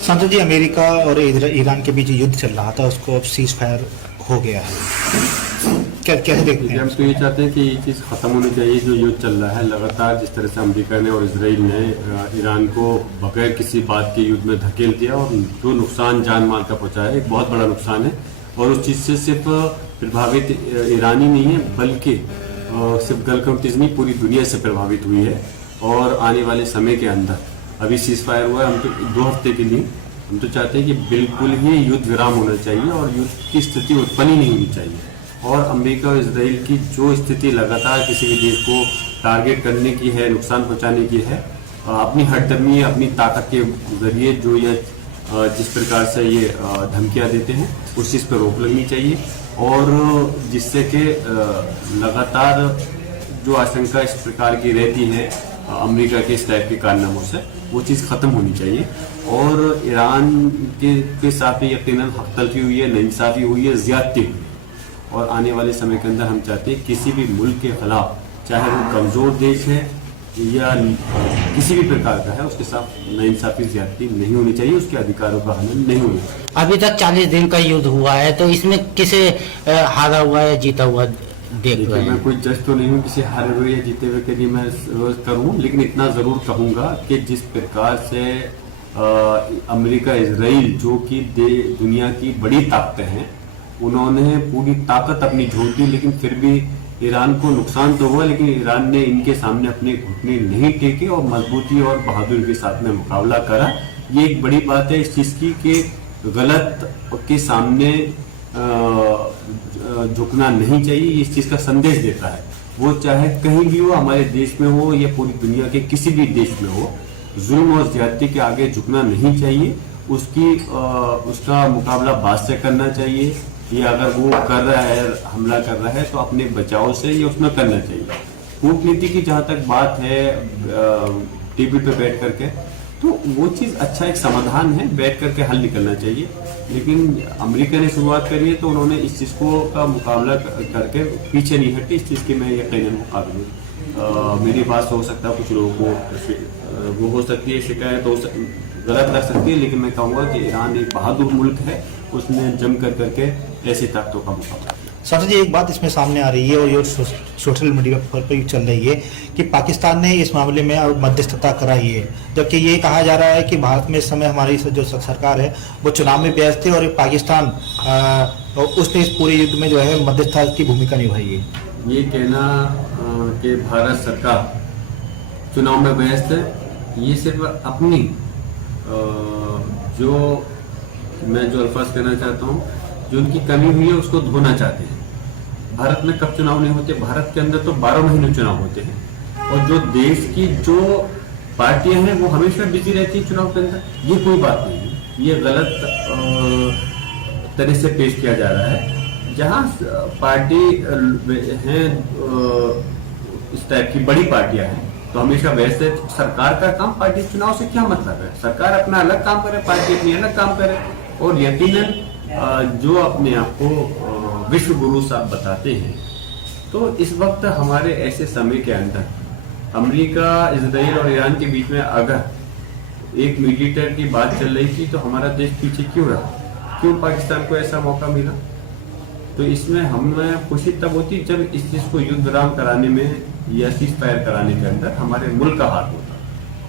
संसद जी, अमेरिका और ईरान के बीच युद्ध चल रहा था, उसको अब सीज फायर हो गया है, कैसे देखते हैं? हम तो ये चाहते हैं कि ये चीज़ ख़त्म होनी चाहिए। जो युद्ध चल रहा है लगातार, जिस तरह से अमेरिका ने और इजराइल ने ईरान को बगैर किसी बात के युद्ध में धकेल दिया और जो नुकसान जान माल का पहुंचाया, एक बहुत बड़ा नुकसान है। और उस चीज़ से सिर्फ प्रभावित ईरान ही नहीं है, बल्कि सिर्फ गल्फ कंट्रीज नहीं, पूरी दुनिया से प्रभावित हुई है। और आने वाले समय के अंदर, अभी सीज फायर हुआ है, हम तो 2 हफ्ते के लिए हम तो चाहते हैं कि बिल्कुल ही युद्ध विराम होना चाहिए और युद्ध की स्थिति उत्पन्न ही नहीं होनी चाहिए। और अमेरिका और इजराइल की जो स्थिति लगातार किसी भी देश को टारगेट करने की है, नुकसान पहुंचाने की है, अपनी हठधर्मी, अपनी ताकत के जरिए जो ये जिस प्रकार से ये धमकियां देते हैं, उस चीज़ पर रोक लगनी चाहिए। और जिससे कि लगातार जो आशंका इस प्रकार की रहती है अमेरिका के इस टाइप के कारनामों से, वो चीज़ ख़त्म होनी चाहिए। और ईरान के साथ भी यकीनन हक तलफी हुई है, नाइंसाफ़ी हुई है, ज़्यादती हुई है। और आने वाले समय के अंदर हम चाहते हैं किसी भी मुल्क के खिलाफ, चाहे वो कमज़ोर देश है या किसी भी प्रकार का है, उसके साथ नाइंसाफ़ी, ज़्यादती नहीं होनी चाहिए, उसके अधिकारों का हनन नहीं होना चाहिए। अभी तक 40 दिन का युद्ध हुआ है, तो इसमें किसे हारा हुआ या जीता हुआ देख रहे हैं? मैं कोई जज तो नहीं हूँ किसी हारे हुए या जीते हुए के लिए मैं करूँ, लेकिन इतना ज़रूर कहूँगा कि जिस प्रकार से अमेरिका, इजराइल जो कि दुनिया की बड़ी ताकतें हैं, उन्होंने पूरी ताकत अपनी झोंक दी, लेकिन फिर भी ईरान को नुकसान तो हुआ, लेकिन ईरान ने इनके सामने अपने घुटने नहीं टेके और मजबूती और बहादुरी के साथ में मुकाबला करा। ये एक बड़ी बात है इस चीज़ की कि गलत के सामने झुकना नहीं चाहिए। इस चीज़ का संदेश देता है, वो चाहे कहीं भी हो, हमारे देश में हो या पूरी दुनिया के किसी भी देश में हो, जुल्म और ज्यादती के आगे झुकना नहीं चाहिए। उसका मुकाबला बात से करना चाहिए, या अगर वो कर रहा है, हमला कर रहा है, तो अपने बचाव से ये उसमें करना चाहिए। कूटनीति की जहाँ तक बात है, टीवी पे बैठ करके, तो वो चीज़ अच्छा एक समाधान है, बैठ करके हल निकलना चाहिए। लेकिन अमेरिका ने शुरुआत करी है, तो उन्होंने इस चीज़ को का मुकाबला करके पीछे नहीं हटे। इस चीज़ की मैं यकीनन मुकाबले मेरी बात हो सकता है, कुछ लोगों को वो हो सकती है, शिकायत हो गलत लग सकती है, लेकिन मैं कहूँगा कि ईरान एक बहादुर मुल्क है, उसने जम कर करके ऐसी ताकतों का मुकाबला। सर जी, एक बात इसमें सामने आ रही है और ये सोशल मीडिया पर भी चल रही है कि पाकिस्तान ने इस मामले में अब मध्यस्थता कराई है, जबकि ये कहा जा रहा है कि भारत में इस समय हमारी जो सरकार है वो चुनाव में व्यस्त है और पाकिस्तान उसने इस पूरे युद्ध में जो है मध्यस्थता की भूमिका निभाई है। ये कहना कि भारत सरकार चुनाव में व्यस्त है, ये सिर्फ अपनी जो मैं जो अल्फाज कहना चाहता हूँ, जो उनकी कमी हुई है उसको धोना चाहते हैं। भारत में कब चुनाव नहीं होते? भारत के अंदर तो 12 महीने चुनाव होते हैं, और जो देश की जो पार्टियां हैं वो हमेशा बिजी रहती है चुनाव के अंदर। ये कोई बात नहीं है, ये गलत तरह से पेश किया जा रहा है। जहाँ पार्टी हैं, इस टाइप की बड़ी पार्टियां हैं, तो हमेशा वैसे सरकार का काम, पार्टी चुनाव से क्या मतलब है? सरकार अपना अलग काम करे, पार्टी अपनी अलग काम करे। और यकीनन जो अपने आप को विश्व गुरु साहब बताते हैं, तो इस वक्त हमारे ऐसे समय के अंदर अमेरिका, इजराइल और ईरान के बीच में अगर एक मीडिएटर की बात चल रही थी, तो हमारा देश पीछे क्यों रहा? क्यों पाकिस्तान को ऐसा मौका मिला? तो इसमें हमें खुशी तब होती जब इस चीज़ को युद्ध विराम कराने में या सीज फायर कराने के अंदर हमारे मुल्क का हाथ होता।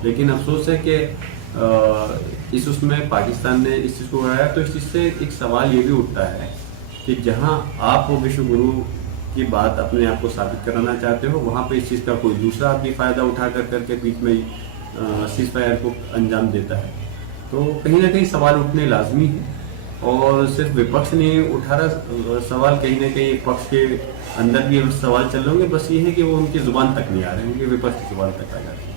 लेकिन अफसोस है कि इस उसमें पाकिस्तान ने इस चीज़ को कराया। तो इस चीज़ से एक सवाल ये भी उठता है कि जहां आप विश्व गुरु की बात अपने आप को साबित कराना चाहते हो, वहां पे इस चीज़ का कोई दूसरा आदमी फ़ायदा उठा करके बीच में सीज फायर को अंजाम देता है। तो कहीं ना कहीं सवाल उठने लाजमी है, और सिर्फ विपक्ष ने उठा रहा सवाल, कहीं ना कहीं पक्ष के अंदर भी सवाल चल रहे होंगे। बस ये है कि वो उनकी जुबान तक नहीं आ रहे, उनके विपक्ष की जुबान तक आ जा रहे हैं।